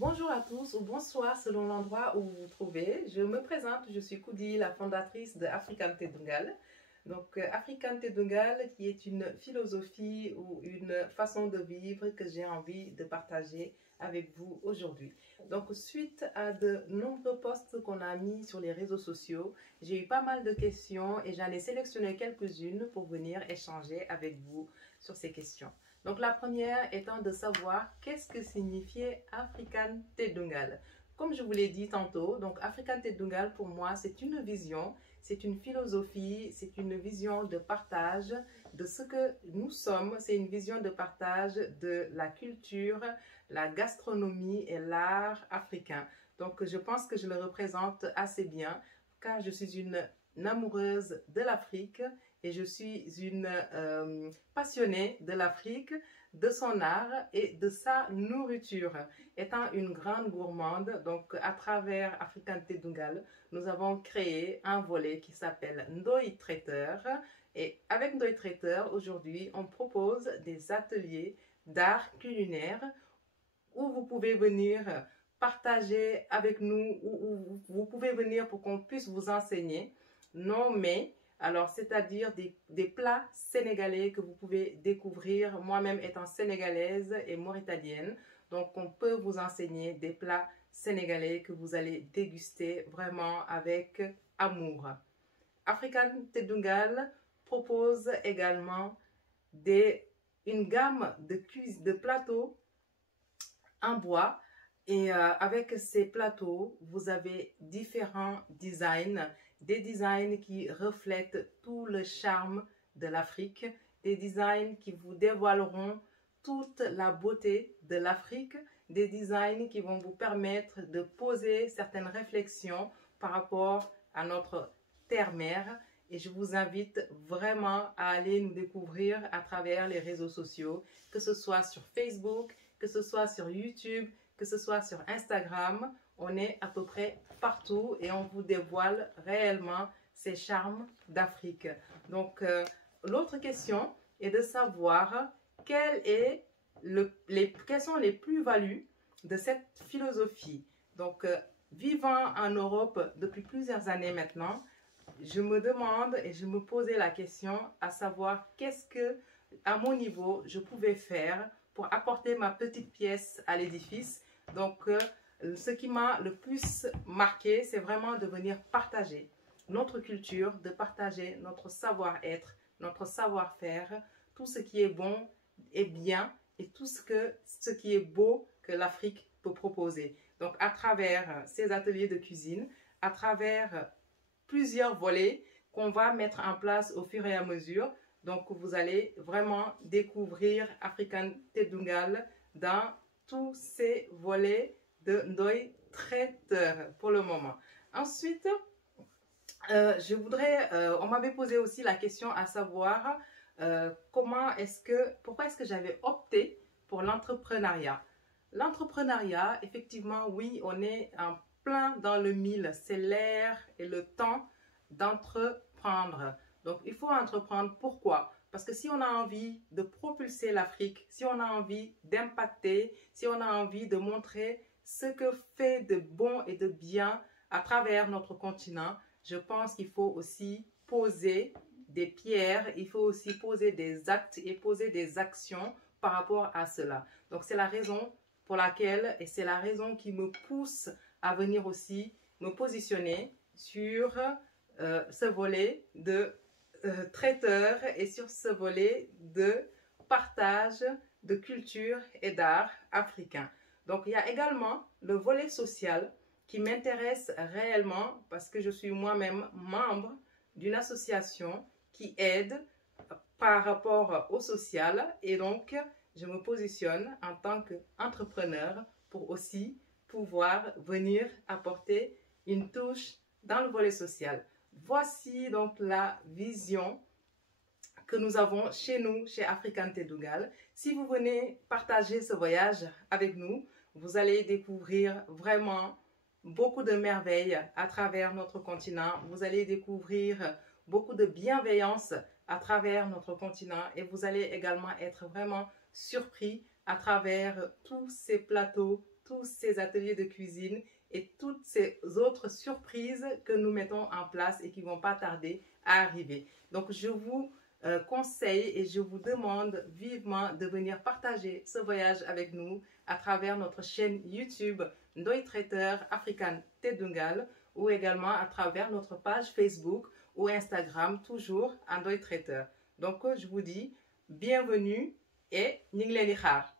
Bonjour à tous ou bonsoir selon l'endroit où vous vous trouvez. Je me présente, je suis Koudi, la fondatrice de African Tedungal. Donc African Tedungal qui est une philosophie ou une façon de vivre que j'ai envie de partager avec vous aujourd'hui. Donc suite à de nombreux posts qu'on a mis sur les réseaux sociaux, j'ai eu pas mal de questions et j'en ai sélectionné quelques-unes pour venir échanger avec vous sur ces questions. Donc la première étant de savoir qu'est-ce que signifiait African Tedungal. Comme je vous l'ai dit tantôt, donc African Tedungal pour moi c'est une vision, c'est une philosophie, c'est une vision de partage de ce que nous sommes, c'est une vision de partage de la culture, la gastronomie et l'art africain. Donc je pense que je le représente assez bien car je suis une amoureuse de l'Afrique et je suis une passionnée de l'Afrique, de son art et de sa nourriture. Étant une grande gourmande, donc à travers African Tedungal, nous avons créé un volet qui s'appelle Ndoye Traiteur. Et avec Ndoye Traiteur, aujourd'hui, on propose des ateliers d'art culinaire où vous pouvez venir partager avec nous, où vous pouvez venir pour qu'on puisse vous enseigner nos mets. Alors, c'est-à-dire des plats sénégalais que vous pouvez découvrir, moi-même étant sénégalaise et mauritanienne. Donc, on peut vous enseigner des plats sénégalais que vous allez déguster vraiment avec amour. African Tedungal propose également une gamme de plateaux en bois. Et avec ces plateaux, vous avez différents designs, des designs qui reflètent tout le charme de l'Afrique, des designs qui vous dévoileront toute la beauté de l'Afrique, des designs qui vont vous permettre de poser certaines réflexions par rapport à notre terre-mère. Et je vous invite vraiment à aller nous découvrir à travers les réseaux sociaux, que ce soit sur Facebook, que ce soit sur YouTube, que ce soit sur Instagram. On est à peu près partout et on vous dévoile réellement ces charmes d'Afrique. Donc, l'autre question est de savoir quelles sont les plus-values de cette philosophie. Donc, vivant en Europe depuis plusieurs années maintenant, je me demande et je me posais la question à savoir qu'est-ce que, à mon niveau, je pouvais faire pour apporter ma petite pièce à l'édifice. Donc, ce qui m'a le plus marqué, c'est vraiment de venir partager notre culture, de partager notre savoir-être, notre savoir-faire, tout ce qui est bon et bien et tout ce qui est beau que l'Afrique peut proposer. Donc, à travers ces ateliers de cuisine, à travers plusieurs volets qu'on va mettre en place au fur et à mesure. Donc, vous allez vraiment découvrir African Tedungal dans tous ces volets de Ndoye Traiteur pour le moment. Ensuite, on m'avait posé aussi la question à savoir pourquoi est-ce que j'avais opté pour l'entrepreneuriat. L'entrepreneuriat, effectivement, oui, on est en plein dans le mille. C'est l'ère et le temps d'entreprendre. Donc, il faut entreprendre. Pourquoi? Parce que si on a envie de propulser l'Afrique, si on a envie d'impacter, si on a envie de montrer ce que fait de bon et de bien à travers notre continent, je pense qu'il faut aussi poser des pierres, il faut aussi poser des actes et poser des actions par rapport à cela. Donc, c'est la raison pour laquelle, et c'est la raison qui me pousse à venir aussi me positionner sur ce volet de traiteur et sur ce volet de partage de culture et d'art africain. Donc, il y a également le volet social qui m'intéresse réellement parce que je suis moi-même membre d'une association qui aide par rapport au social et donc je me positionne en tant qu'entrepreneur pour aussi pouvoir venir apporter une touche dans le volet social. Voici donc la vision que nous avons chez nous, chez African Tedungal. Si vous venez partager ce voyage avec nous, vous allez découvrir vraiment beaucoup de merveilles à travers notre continent. Vous allez découvrir beaucoup de bienveillance à travers notre continent et vous allez également être vraiment surpris à travers tous ces plateaux, tous ces ateliers de cuisine et toutes ces autres surprises que nous mettons en place et qui ne vont pas tarder à arriver. Donc, je vous conseille et je vous demande vivement de venir partager ce voyage avec nous à travers notre chaîne YouTube Ndoye Traiteur African Tedungal ou également à travers notre page Facebook ou Instagram, toujours Ndoye Traiteur. Donc, je vous dis bienvenue et ñu ngi leen di xaar.